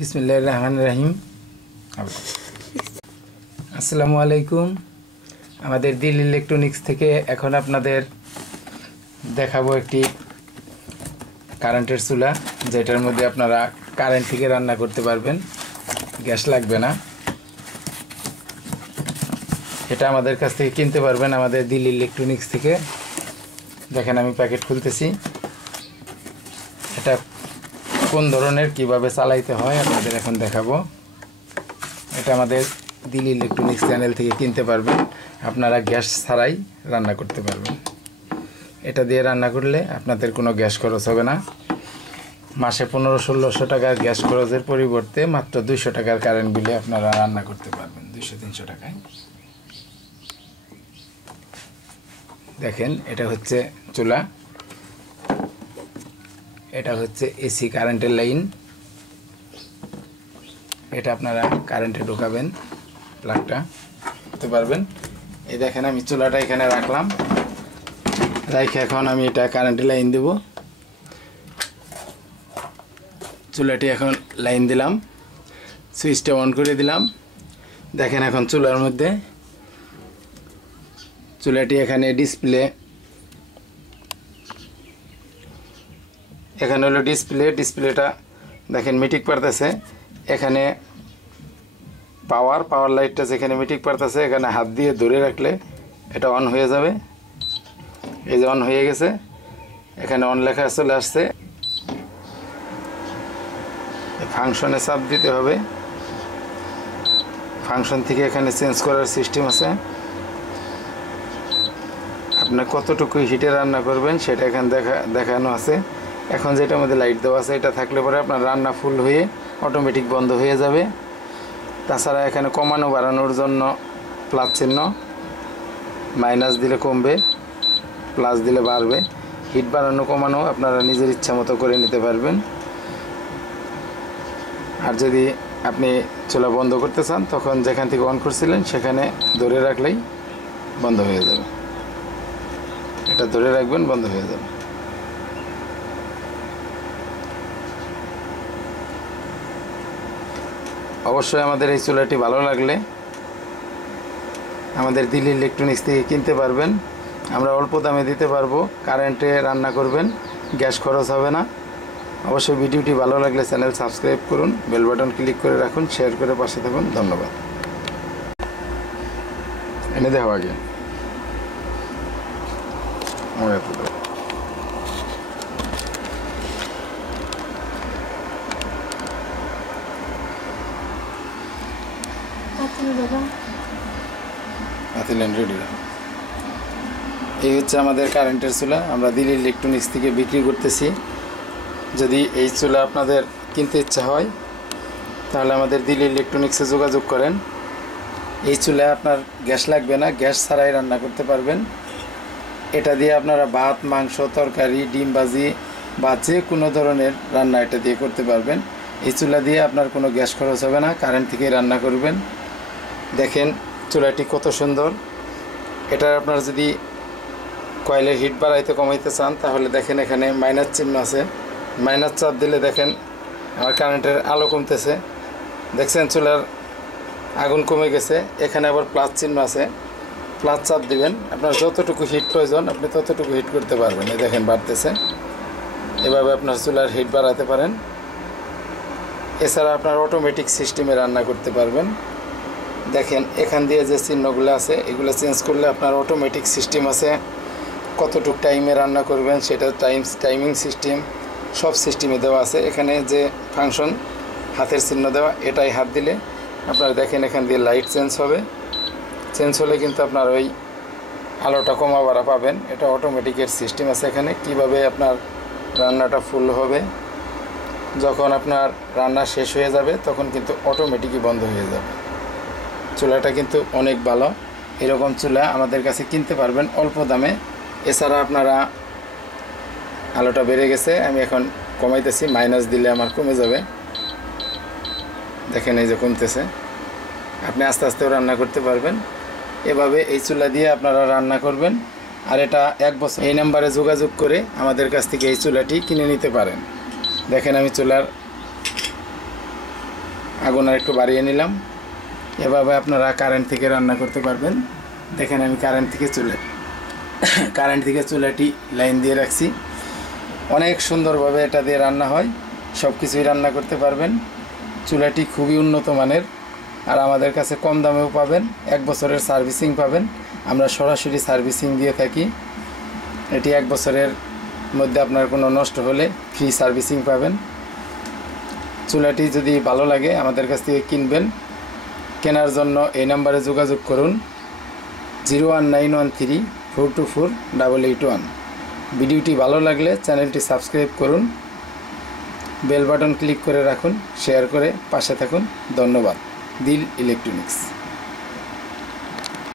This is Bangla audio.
বিসমিল্লাহির রহমানির রহিম। আসসালামু আলাইকুম। আমাদের দিল ইলেকট্রনিক্স থেকে এখন আপনাদের দেখাবো একটি কারেন্টের চুলা, যেটার মধ্যে আপনারা কারেন্ট থেকে রান্না করতে পারবেন, গ্যাস লাগবে না। এটা আমাদের কাছ থেকে কিনতে পারবেন আমাদের দিল ইলেকট্রনিক্স থেকে। দেখেন আমি প্যাকেট খুলতেছি। এটা কোন ধরনের কিভাবে চালাইতে হয় আপনাদের এখন দেখাবো। এটা আমাদের দিল ইলেকট্রনিক্স চ্যানেল থেকে কিনতে পারবেন, আপনারা গ্যাস ছাড়াই রান্না করতে পারবেন। এটা দিয়ে রান্না করলে আপনাদের কোনো গ্যাস খরচ হবে না। মাসে 1500-1600 টাকার গ্যাস খরচের পরিবর্তে মাত্র 200 টাকার কারেন্ট বিলে আপনারা রান্না করতে পারবেন, 200-300 টাকায়। দেখেন এটা হচ্ছে চুলা, এটা হচ্ছে এসি কারেন্টের লাইন। এটা আপনারা কারেন্টে ঢোকাবেন, প্লাগটা করতে পারবেন। এই দেখেন আমি চুলাটা এখানে রাখলাম, রাখে এখন আমি এটা কারেন্টের লাইন দেব। চুলাটি এখন লাইন দিলাম, সুইচটা অন করে দিলাম। দেখেন এখন চুলার মধ্যে চুলাটি এখানে ডিসপ্লে, এখানে হলো ডিসপ্লেটা দেখেন মিটিক পারতেছে। এখানে পাওয়ার লাইটটা যেখানে মিটিক পারতেছে, এখানে হাত দিয়ে ধরে রাখলে এটা অন হয়ে যাবে। এই যে অন হয়ে গেছে, এখানে অন লেখা চলে আসছে। ফাংশনে চাপ দিতে হবে, ফাংশন থেকে এখানে চেঞ্জ করার সিস্টেম আছে। আপনি কতটুকু হিটে রান্না করবেন সেটা এখানে দেখানো আছে। এখন যেটা আমাদের লাইট দেওয়া আছে, এটা থাকলে পরে আপনার রান্না ফুল হয়ে অটোমেটিক বন্ধ হয়ে যাবে। তাছাড়া এখানে কমানো বাড়ানোর জন্য প্লাস চিহ্ন, মাইনাস দিলে কমবে, প্লাস দিলে বাড়বে। হিট বাড়ানো কমানো আপনারা নিজের ইচ্ছা মতো করে নিতে পারবেন। আর যদি আপনি চুলা বন্ধ করতে চান, তখন যেখান থেকে অন করছিলেন সেখানে ধরে রাখলেই বন্ধ হয়ে যাবে। এটা ধরে রাখবেন, বন্ধ হয়ে যাবে। অবশ্যই আমাদের এই চুলাটি ভালো লাগলে আমাদের দিল ইলেকট্রনিক্স থেকে কিনতে পারবেন। আমরা অল্প দামে দিতে পারবো, কারেন্টে রান্না করবেন, গ্যাস খরচ হবে না। অবশ্যই ভিডিওটি ভালো লাগলে চ্যানেল সাবস্ক্রাইব করুন, বেল বাটন ক্লিক করে রাখুন, শেয়ার করে পাশে থাকুন। ধন্যবাদ। এনে দেওয়া আগে এই হচ্ছে আমাদের কারেন্টের চুলা, আমরা দিল ইলেকট্রনিক্স থেকে বিক্রি করতেছি। যদি এই চুলা আপনাদের কিনতে ইচ্ছা হয়, তাহলে আমাদের দিল ইলেকট্রনিক্সে যোগাযোগ করেন। এই চুলায় আপনার গ্যাস লাগবে না, গ্যাস ছাড়াই রান্না করতে পারবেন। এটা দিয়ে আপনারা ভাত, মাংস, তরকারি, ডিম ভাজি বা যে কোনো ধরনের রান্না এটা দিয়ে করতে পারবেন। এই চুলা দিয়ে আপনার কোনো গ্যাস খরচ হবে না, কারেন্ট থেকেই রান্না করবেন। দেখেন চুলাটি কত সুন্দর। এটা আপনার যদি কয়েলের হিট বাড়াইতে কমাইতে চান, তাহলে দেখেন এখানে মাইনাস চিহ্ন আছে, মাইনাস চাপ দিলে দেখেন আমার কারেন্টের আলো কমতেছে। দেখছেন চুলার আগুন কমে গেছে। এখানে আবার প্লাস চিহ্ন আছে, প্লাস চাপ দিবেন, আপনার যতটুকু হিট প্রয়োজন আপনি ততটুকু হিট করতে পারবেন। এই দেখেন বাড়তেছে। এভাবে আপনার চুলার হিট বাড়াতে পারেন। এছাড়া আপনার অটোমেটিক সিস্টেমে রান্না করতে পারবেন। দেখেন এখান দিয়ে যে চিহ্নগুলো আছে, এগুলো চেঞ্জ করলে আপনার অটোমেটিক সিস্টেম আছে। কতটুকু টাইমে রান্না করবেন সেটা টাইমিং সিস্টেম সব সিস্টেমে দেওয়া আছে। এখানে যে ফাংশন হাতের চিহ্ন দেওয়া, এটাই হাত দিলে আপনার দেখেন এখান দিয়ে লাইট চেঞ্জ হবে। চেঞ্জ হলে কিন্তু আপনার ওই আলোটা কমা বাড়া পাবেন। এটা অটোমেটিকের সিস্টেম আছে এখানে। কিভাবে আপনার রান্নাটা ফুল হবে, যখন আপনার রান্না শেষ হয়ে যাবে তখন কিন্তু অটোমেটিকই বন্ধ হয়ে যাবে। চুলাটা কিন্তু অনেক ভালো। এরকম চুলা আমাদের কাছে কিনতে পারবেন অল্প দামে। এছাড়া আপনারা, আলোটা বেড়ে গেছে, আমি এখন কমাইতেছি, মাইনাস দিলে আমার কমে যাবে। দেখেন এই যে কমতেছে। আপনি আস্তে আস্তেও রান্না করতে পারবেন। এভাবে এই চুলা দিয়ে আপনারা রান্না করবেন। আর এটা 1 বছর। এই নাম্বারে যোগাযোগ করে আমাদের কাছ থেকে এই চুলাটি কিনে নিতে পারেন। দেখেন আমি চুলার আগুন আর একটু বাড়িয়ে নিলাম। এভাবে আপনারা কারেন্ট থেকে রান্না করতে পারবেন। দেখেন আমি কারেন্ট থেকে চুলাটি লাইন দিয়ে রাখছি। অনেক সুন্দরভাবে এটা দিয়ে রান্না হয়, সব কিছুই রান্না করতে পারবেন। চুলাটি খুবই উন্নত মানের, আর আমাদের কাছে কম দামেও পাবেন। 1 বছরের সার্ভিসিং পাবেন, আমরা সরাসরি সার্ভিসিং দিয়ে থাকি। এটি 1 বছরের মধ্যে আপনার কোনো নষ্ট হলে ফ্রি সার্ভিসিং পাবেন। চুলাটি যদি ভালো লাগে আমাদের কাছ থেকে কিনবেন। কেনার জন্য এই নাম্বারে যোগাযোগ করুন 01913424881। ভিডিওটি ভালো লাগলে চ্যানেলটি সাবস্ক্রাইব করুন, বেল বাটন ক্লিক করে রাখুন, শেয়ার করে পাশে থাকুন। ধন্যবাদ। দিল ইলেকট্রনিক্স।